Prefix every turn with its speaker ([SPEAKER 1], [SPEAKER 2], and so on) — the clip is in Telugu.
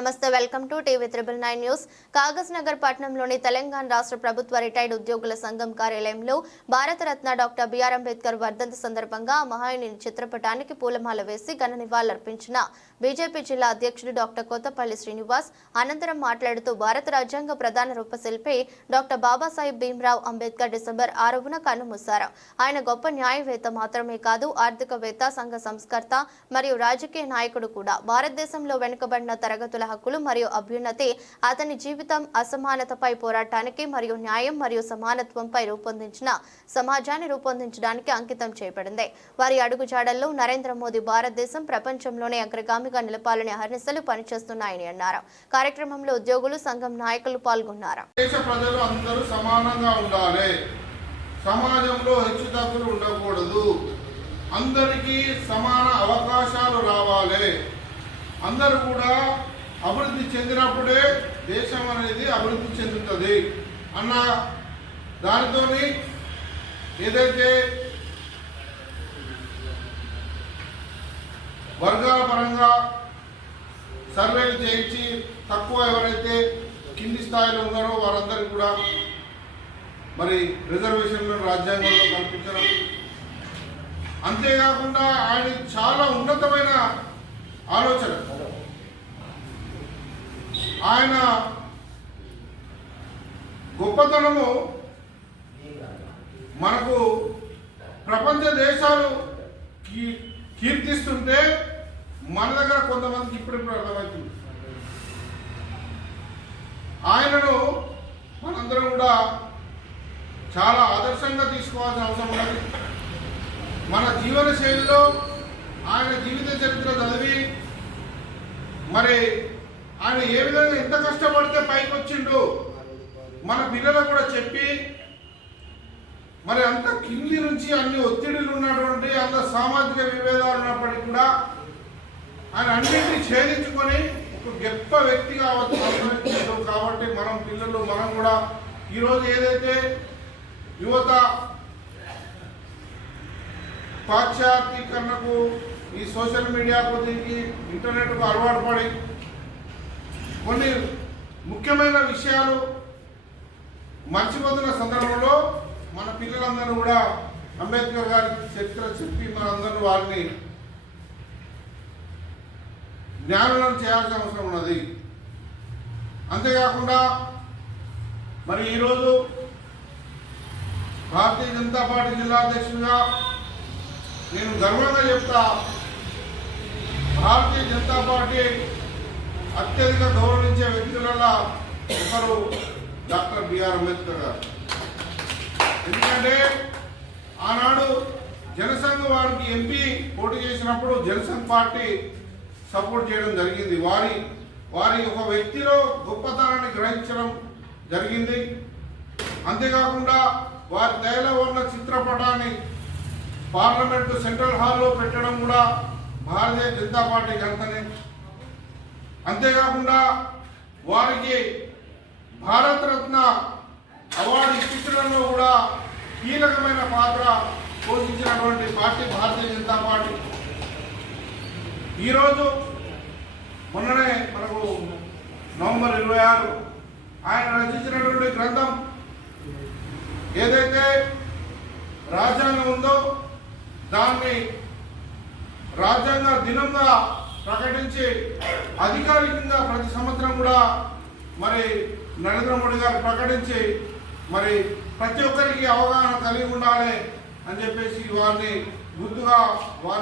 [SPEAKER 1] నమస్తే welcome to TV triple nine news. Kagaznagar పట్టణంలోని తెలంగాణ రాష్ట్ర ప్రభుత్వ రిటైర్డ్ ఉద్యోగుల సంఘం కార్యాలయంలో భారతరత్న డాక్టర్ బిఆర్ అంబేద్కర్ వర్ధంతి సందర్భంగా మహాయుని చిత్రపటానికి పూలమాల వేసి ఘన నివాళులర్పించిన బీజేపీ జిల్లా అధ్యక్షుడు డాక్టర్ కొత్తపల్లి శ్రీనివాస్ అనంతరం మాట్లాడుతూ భారత రాజ్యాంగ ప్రధాన రూపశిల్పి డాక్టర్ బాబాసాహెబ్ భీమ్రావ్ అంబేద్కర్ డిసెంబర్ ఆరున కన్నుమూశారు. ఆయన గొప్ప న్యాయవేత్త మాత్రమే కాదు ఆర్థికవేత్త సంఘ సంస్కర్త మరియు రాజకీయ నాయకుడు కూడా. భారతదేశంలో వెనుకబడిన తరగతుల హక్కులు మరియు అభ్యున్నతి అతని జీవితం అసమానతపై పోరాటానికి మరియు న్యాయం మరియు సమానత్వంపై రూపొందించిన సమాజాన్ని రూపొందించడానికి అంకితం చేయబడింది. వారి అడుగుజాడల్లో నరేంద్ర మోదీ భారతదేశం ప్రపంచంలోనే అగ్రగామిగా నిలపాలని అహర్నిశలు పనిచేస్తున్నాయని అన్నారు. కార్యక్రమంలో ఉద్యోగులు సంఘం నాయకులు పాల్గొన్నారు.
[SPEAKER 2] సమాజంలో హెచ్చు తగ్గులు ఉండకూడదు. అందరికీ సమాన అవకాశాలు రావాలి. అందరూ కూడా అభివృద్ధి చెందినప్పుడే దేశం అనేది అభివృద్ధి చెందుతుంది అన్న దానితో ఏదైతే వర్గాల పరంగా సర్వేలు చేయించి తక్కువ ఎవరైతే కింది స్థాయిలో ఉన్నారో వారందరికీ కూడా మరి రిజర్వేషన్లు రాజ్యాంగంలో కల్పించడం. అంతేకాకుండా ఆయన చాలా ఉన్నతమైన ఆలోచన. ఆయన గొప్పతనము మనకు ప్రపంచ దేశాలు కీ- కీర్తిస్తుంటే మన దగ్గర కొంతమందికి ఇప్పుడిప్పుడు అర్థమవుతుంది. ఆయనను మనందరం కూడా చాలా ఆదర్శంగా తీసుకోవాల్సిన అవసరం ఉన్నది. మన జీవన శైలిలో ఆయన జీవిత చరిత్ర చదివి మరి ఆయన ఏ విధంగా ఎంత కష్టపడితే పైకి వచ్చిండు మన పిల్లలకు కూడా చెప్పి మరి అంత కింది నుంచి అన్ని ఒత్తిడిలు ఉన్నటువంటి అంత సామాజిక విభేదాలు ఉన్నప్పటికీ కూడా ఆయన అన్నింటినీ ఛేదించుకొని ఒక గొప్ప వ్యక్తి కావచ్చు కాబట్టి మనం పిల్లలు మనం కూడా ఈరోజు ఏదైతే యువత పాశ్చాత్యీకరణకు ఈ సోషల్ మీడియాకు దీనికి ఇంటర్నెట్కు అలవాటు పడి కొన్ని ముఖ్యమైన విషయాలు మర్చిపోతున్న సందర్భంలో మన పిల్లలందరూ కూడా అంబేద్కర్ గారి చరిత్ర చెప్పి మనందరూ వారిని జ్ఞానం చేయాల్సిన అవసరం ఉన్నది. అంతేకాకుండా మరి ఈరోజు భారతీయ జనతా పార్టీ జిల్లా అధ్యక్షుడిగా నేను గర్వంగా చెప్తా భారతీయ జనతా పార్టీ అత్యధిక గౌరవించే వ్యక్తులలో ఒకరు డాక్టర్ బిఆర్ అంబేద్కర్ గారు? ఎందుకంటే ఆనాడు జనసంఘ్ వారికి ఎంపీ పోటీ చేసినప్పుడు జనసంఘ్ పార్టీ సపోర్ట్ చేయడం జరిగింది. వారి వారి ఒక వ్యక్తిలో గొప్పతనాన్ని గ్రహించడం జరిగింది. అంతేకాకుండా వారి దయలో ఉన్న చిత్రపటాన్ని పార్లమెంటు సెంట్రల్ హాల్లో పెట్టడం కూడా భారతీయ జనతా పార్టీ ఘనతనే. అంతేకాకుండా వారికి భారతరత్న అవార్డు ఇప్పించడంలో కూడా కీలకమైన పాత్ర పోషించినటువంటి పార్టీ భారతీయ జనతా పార్టీ. ఈరోజు మొన్ననే మనకు నవంబర్ ఇరవై ఆరు ఆయన రచించినటువంటి గ్రంథం ఏదైతే రాజ్యాంగం ఉందో దాన్ని రాజ్యాంగ దినంగా ప్రకటించి అధికారికంగా ప్రతి సంవత్సరం కూడా మరి నరేంద్ర మోడీ గారు ప్రకటించి మరి ప్రతి ఒక్కరికి అవగాహన కలిగి ఉండాలి అని చెప్పేసి వారిని ముందుగా వారిని